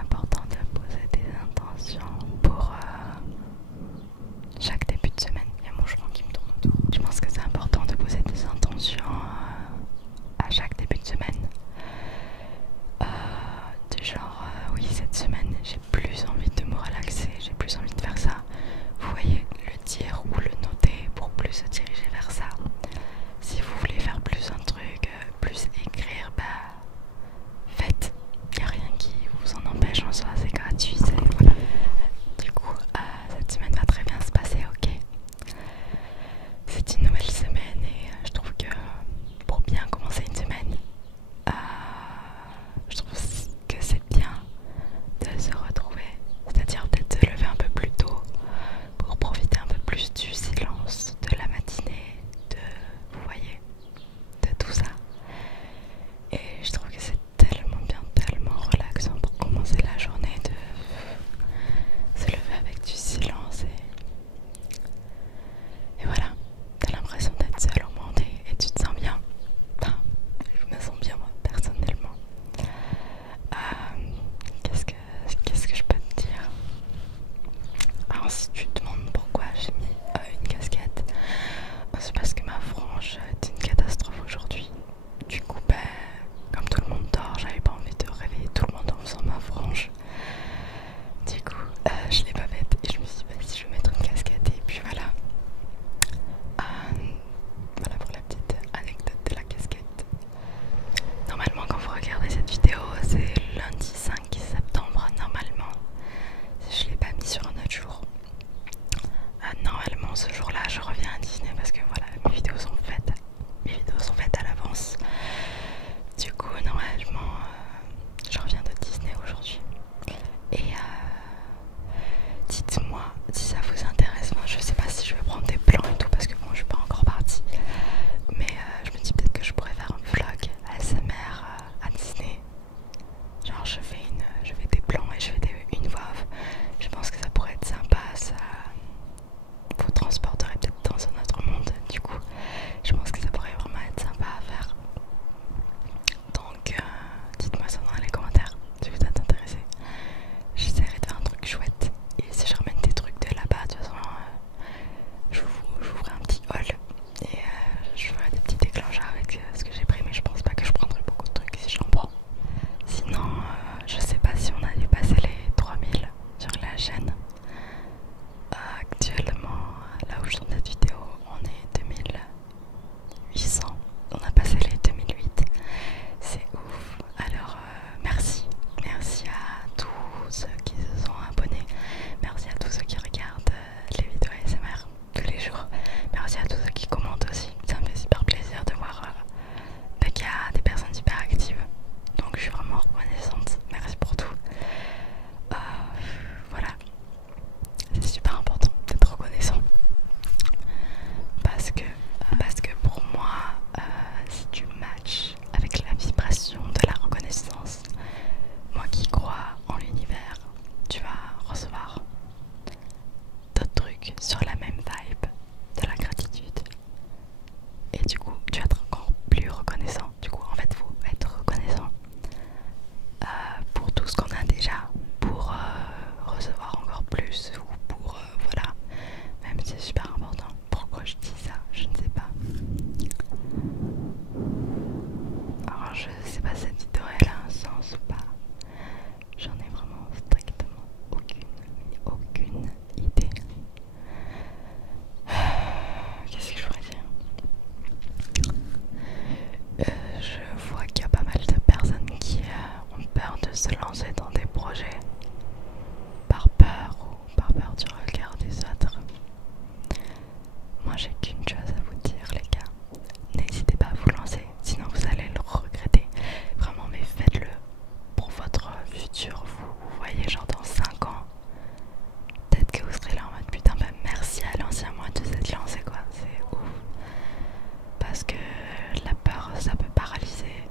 important de poser des intentions pour chaque début de semaine. Il y a mon joint qui me tourne autour. Je pense que c'est important de poser des intentions à chaque début de semaine. Du genre, oui, cette semaine j'ai plus envie de me relaxer, j'ai plus envie de faire ça. Vous voyez, le dire ou le noter pour plus se diriger vers ça. Si vous voulez faire plus un truc, plus écrire, bah faites. Il n'y a rien qui vous en empêche en soi, c'est gratuit. Voilà. Du coup, cette semaine va très bien se passer, ok. C'est une nouvelle semaine et je trouve que pour bien commencer une semaine, je trouve que c'est bien de se retrouver, c'est-à-dire peut-être se lever un peu plus tôt pour profiter un peu plus du silence, de la matinée, vous voyez, de tout ça. Et je trouve que c'est tellement bien, tellement relaxant pour commencer la journée de se lever avec du silence et voilà, t'as l'impression d'être seul au monde et tu te sens bien. Enfin, je me sens bien moi, personnellement. Qu'est-ce que je peux te dire? Alors si tu te demandes pourquoi j'ai mis une casquette, c'est parce que ma frange est une catastrophe aujourd'hui. Du coup, comme tout le monde dort, j'avais pas envie de réveiller tout le monde en faisant ma frange. Du coup, je l'ai pas faite et je me suis dit, si je vais mettre une casquette et puis voilà. Voilà pour la petite anecdote de la casquette. Normalement, quand vous regardez cette vidéo, c'est lundi 5 septembre. Normalement, si je l'ai pas mis sur un autre jour. Normalement, ce jour-là, je reviens à Disney parce que voilà, mes vidéos sont faites à l'avance. Du coup, normalement, je reviens de Disney aujourd'hui. Et dites-moi si ça vous intéresse. Enfin, je sais pas si je vais prendre des plans et tout parce que bon, je suis pas encore partie. Mais je me dis peut-être que je pourrais faire un vlog ASMR à Disney. Genre je fais des plans et je fais une voix off. Je pense que ça pourrait être sympa. Ça vous transporterait peut-être dans un autre monde. Du coup, je pense que ça pourrait vraiment être sympa à faire. Donc dites-moi ça dans les commentaires si vous êtes intéressé. J'essaierai de faire un truc chouette. Et si je ramène des trucs de là-bas, de toute façon, je vous ferai un petit haul. Et je ferai des petits déclencheurs avec ce que j'ai pris. Mais je pense pas que je prendrai beaucoup de trucs si j'en prends. Sinon, je sais pas si on a dépassé les 3000 sur la chaîne. Actuellement, là où je tourne cette vidéo, on est 2800. On a passé les 2008. C'est ouf. Alors, merci. Merci à tous ceux qui se sont abonnés. Merci à tous ceux qui regardent les vidéos ASMR tous les jours. Merci à tous ceux qui commentent aussi. Ça me fait super plaisir de voir qu'il y a des personnes super actives. Donc je suis vraiment reconnaissante. Merci pour tout. Voilà. C'est super important d'être reconnaissant. Parce que pour moi, si tu matches avec la vibration de la reconnaissance, moi qui crois en l'univers, tu vas recevoir d'autres trucs sur la même vibe de la gratitude. Et du coup, tu vas être encore plus reconnaissant. Du coup, en fait, il faut être reconnaissant pour tout ce qu'on a déjà, pour recevoir encore plus ou pour voilà, même si c'est super important. Pourquoi je dis ça, je ne sais pas. Alors je sais pas si cette vidéo elle a un sens ou pas. J'en ai vraiment strictement aucune idée. Qu'est-ce que je pourrais dire? Je vois qu'il y a pas mal de personnes qui ont peur de se lancer dans des projets par peur du regard des autres. Moi j'ai qu'une chose à vous dire les gars, n'hésitez pas à vous lancer, sinon vous allez le regretter. Vraiment, mais faites-le pour votre futur. Vous voyez, genre dans 5 ans, peut-être que vous serez là en mode putain, bah merci à l'ancien moi de s'être lancé quoi, c'est ouf. Parce que la peur ça peut paralyser,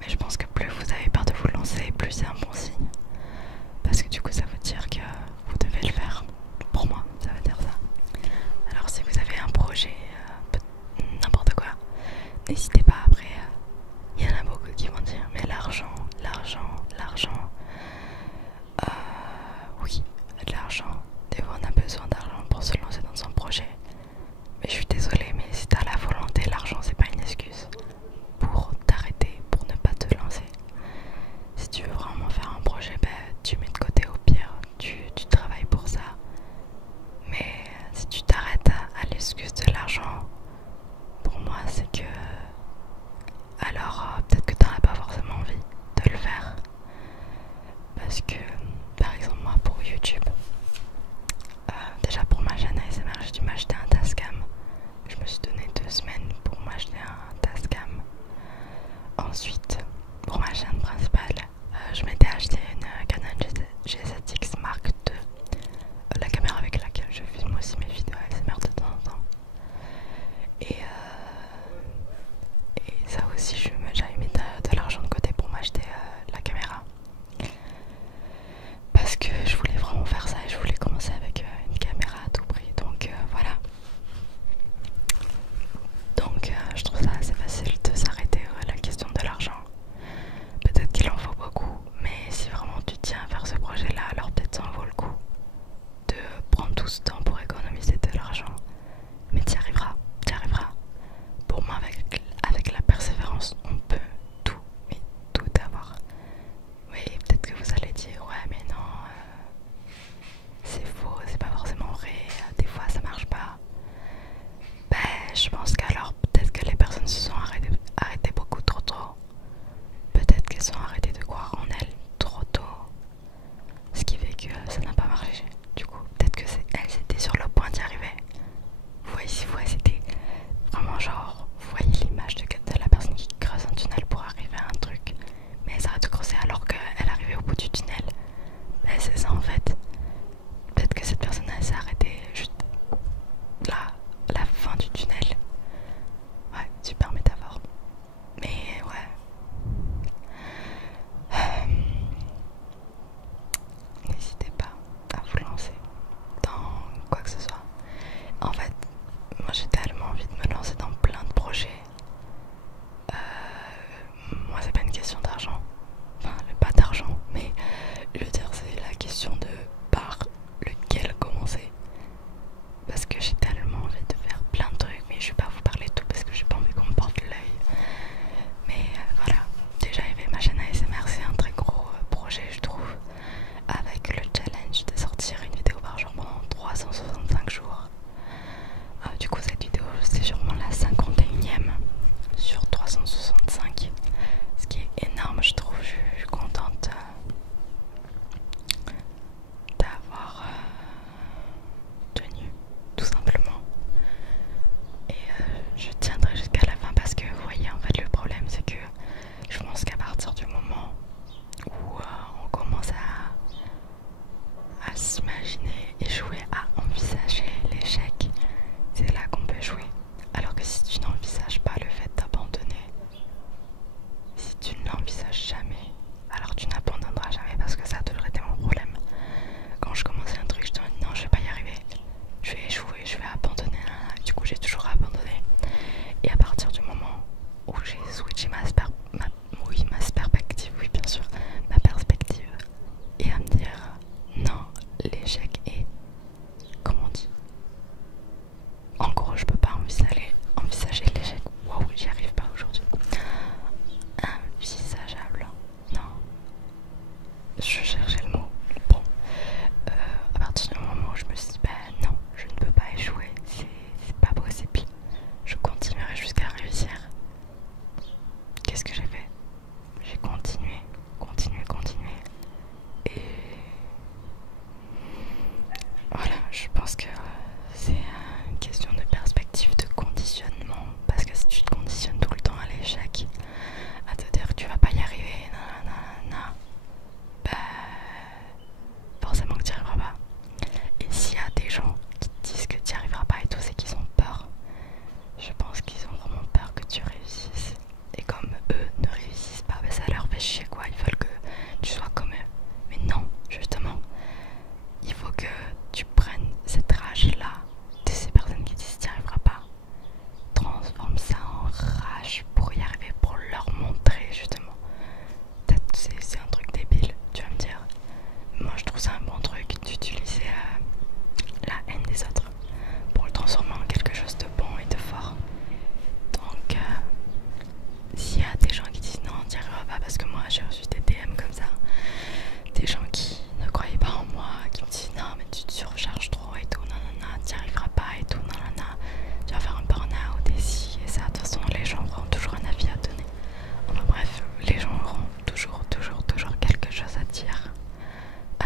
mais je pense que plus vous avez peur de vous lancer, plus c'est un bon signe. parce que par exemple moi pour YouTube, déjà pour ma chaîne ASMR j'ai dû m'acheter un Tascam. Je me suis donné 2 semaines pour m'acheter un Tascam. Ensuite pour ma chaîne principale, je m'étais acheté une Canon G7X Mark II, la caméra avec laquelle je filme aussi mes vidéos ASMR de temps en temps. Et ça aussi j'avais mis de l'argent de côté pour m'acheter la caméra. Parce que je voulais vraiment faire ça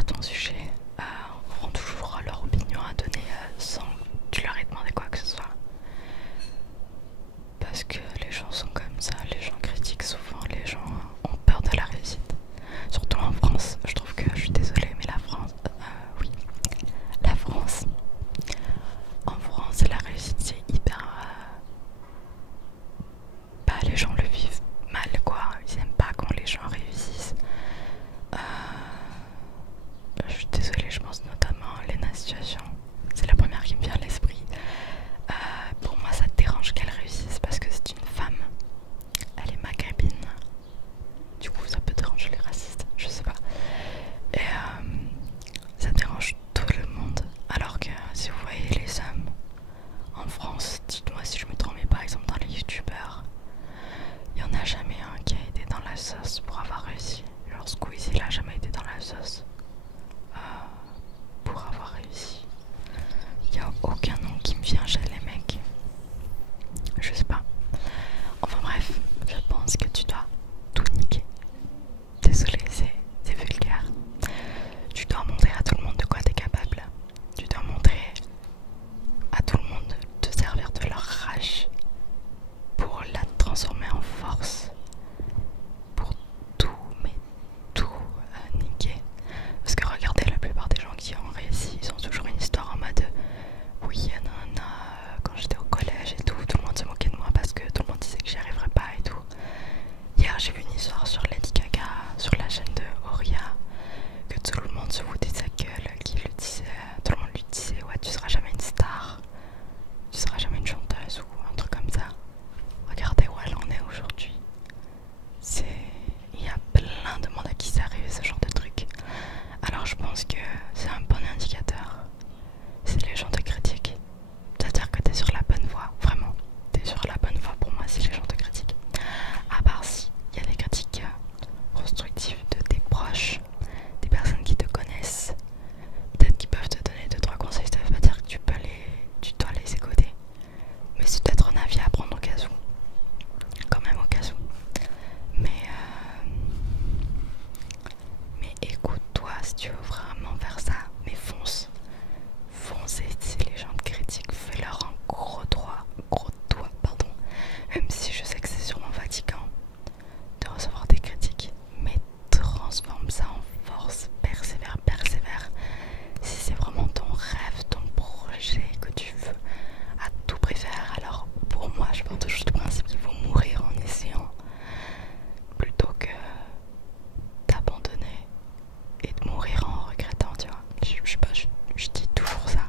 ton sujet auront toujours leur opinion à donner sans que tu leur aies demandé quoi que ce soit. Parce que les gens sont comme ça, les gens critiquent souvent, les gens ont peur de la réussite. Surtout en France, je trouve que, je suis désolée, mais la France, oui, la France, en France, la réussite c'est hyper... bah, les gens le vivent mal quoi, ils aiment pas quand les gens réussissent. Je suis désolée, je pense notamment à Lena Situation, c'est la première qui me vient à l'esprit. Pour moi ça te dérange qu'elle réussisse parce que c'est une femme, elle est maghrébine, du coup ça peut déranger les racistes, je sais pas. Et ça dérange tout le monde, alors que si vous voyez les hommes en France, dites-moi si je me trompe, mais par exemple dans les youtubeurs, il n'y en a jamais un qui a été dans la sauce pour avoir réussi. Genre Squeezie il a jamais été dans la sauce pour avoir réussi. Il n'y a aucun nom qui me vient chez les mecs. Je sais pas. Enfin bref, je pense que tu dois tout niquer. Désolée, c'est vulgaire. Tu dois montrer à tout le monde de quoi t'es capable. Tu dois montrer à tout le monde de te servir de leur rage pour la transformer en force. Pour tout, mais tout niquer. Parce que regardez, la plupart des gens qui ont réussi, ils ont toujours une histoire en mode oui, nanana, quand j'étais au collège et tout le monde se moquait de moi parce que tout le monde disait que j'y arriverais pas et tout. Hier, j'ai vu une histoire sur Lady Gaga, sur la chaîne de Oria, que tout le monde se foutait de sa gueule, tout le monde lui disait ouais, tu seras jamais une star, tu seras jamais une chanteuse ou un truc comme ça. Regardez où elle en est aujourd'hui. Il y a plein de monde à qui ça arrive ce genre de truc. Alors je pense que c'est un bon indicateur. Si les gens te critiquent, c'est-à-dire que t'es sur la bonne voie, vraiment. T'es sur la bonne voie pour moi si les gens te critiquent. À part si il y a des critiques constructives de tes proches, des personnes qui te connaissent, peut-être qu'ils peuvent te donner 2-3 conseils, ça veut pas dire que tu dois les écouter. Mais c'est peut-être un avis à prendre au cas où. Quand même au cas où. Mais écoute-toi si tu veux vraiment faire ça, mais fonce. Foncez si les gens te critiquent, fais-leur un gros doigt, pardon. Même si je sais que c'est sûrement fatigant de recevoir des critiques, mais transforme ça en force, persévère. Si c'est vraiment ton rêve, ton projet que tu veux à tout prix faire, alors pour moi je pars toujours du principe qu'il faut mourir en essayant plutôt que d'abandonner et de mourir en regrettant, tu vois. Je sais pas, je dis toujours ça.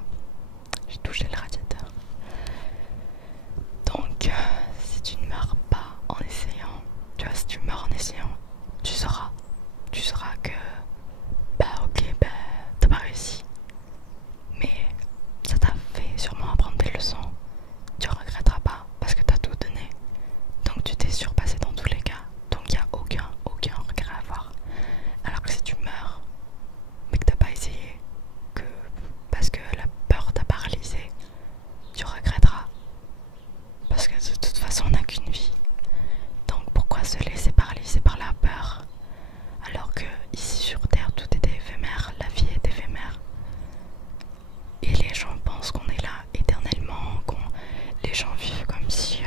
J'ai touché le radiateur. Donc si tu ne meurs pas en essayant, tu vois, si tu meurs en essayant, tu sauras que bah ok, bah t'as pas réussi, mais ça t'a fait sûrement apprendre des leçons. Tu regretteras pas parce que t'as tout donné, donc tu t'es surpassé dans tous les cas, donc il n'y a aucun regret à avoir. Alors que si tu meurs mais que t'as pas essayé, que parce que la peur t'a paralysé, tu regretteras. Parce que de toute façon on n'a qu'une vie. Donc pourquoi se laisser paralyser par la peur alors que ici sur terre tout est éphémère, la vie est éphémère. Et les gens pensent qu'on est là éternellement, les gens vivent comme s'ils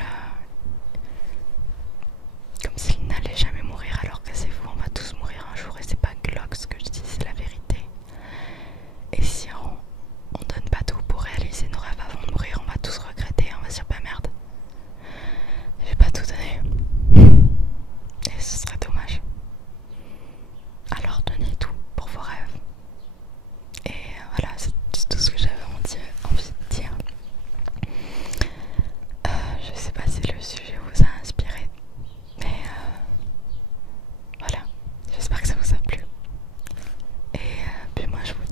n'allaient jamais mourir, alors que c'est faux, on va tous mourir un jour et c'est pas glauque ce que je dis, c'est la vérité. Et si on donne pas tout pour réaliser nos rêves avant de mourir, on va tous regretter, on va se dire bah merde, j'ai pas tout donné. Et ce serait dommage. Alors donnez tout pour vos rêves. Et voilà, c'est tout ce que j'avais envie de dire. Je sais pas si le sujet vous a inspiré, mais voilà, j'espère que ça vous a plu. Et puis moi je vous